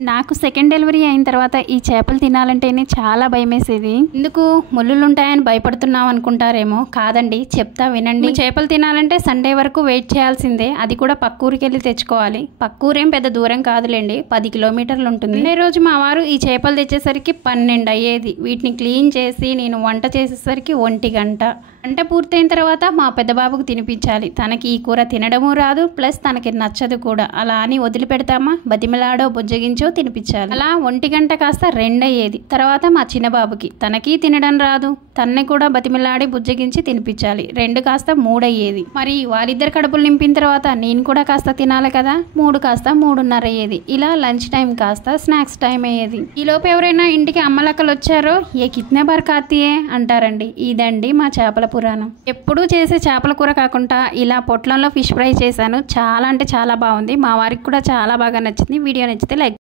నాకు second delivery అయిన తర్వాత ఈ చేపలు తినాలంటేనే చాలా భయమేసేది. ఎందుకు ముళ్ళులు ఉంటాయని భయపడుతున్నాం అనుకుంటారేమో, కాదండి చెప్తా వినండి. చేపలు తినాలంటే సండే వరకు వెయిట్ చేయాల్సిందే, అది కూడా పక్కూరికి వెళ్ళి తెచ్చుకోవాలి. పక్కూరేం పెద్ద దూరం కాదులేండి, 10 కిలోమీటర్లు ఉంటుంది. సండే రోజు మా వారు ఈ చేపలు తెచ్చేసరికి 12 అయ్యేది. వీటిని క్లీన్ చేసి నేను వంట చేసేసరికి 1 గంట. వంట పూర్తయిన తర్వాత మా పెద్ద బాబుకు తినిపించాలి. తనకి ఈ కూర తినడము రాదు, ప్లస్ తనకి నచ్చదు కూడా. అలా అని వదిలిపెడతామా? బతిమలాడో బుజ్జగించో తినిపించాలి. అలా 1 గంట కాస్త 2 అయ్యేది. తర్వాత మా చిన్న బాబుకి, తనకి తినడం రాదు, తన్ని కూడా బతిమలాడి బుజ్జగించి తినిపించాలి. 2 కాస్త 3 అయ్యేది. మరి వాళ్ళిద్దరు కడుపులు నింపిన తర్వాత నేను కూడా కాస్త తినాలి కదా, 3 కాస్త 3:30 అయ్యేది. ఇలా లంచ్ టైం కాస్త స్నాక్స్ టైం అయ్యేది. ఈలోపు ఎవరైనా ఇంటికి అమ్మలక్కలు వచ్చారో ఏ కిత్నే బార్ ఖాతీయే అంటారండి. ఇదండి మా చేపల పురాణం. ఎప్పుడూ చేసే చేపల కూర కాకుండా ఇలా పొట్లంలో ఫిష్ ఫ్రై చేశాను. చాలా అంటే చాలా బాగుంది. మా వారికి కూడా చాలా బాగా నచ్చింది. వీడియో నచ్చితే లైక్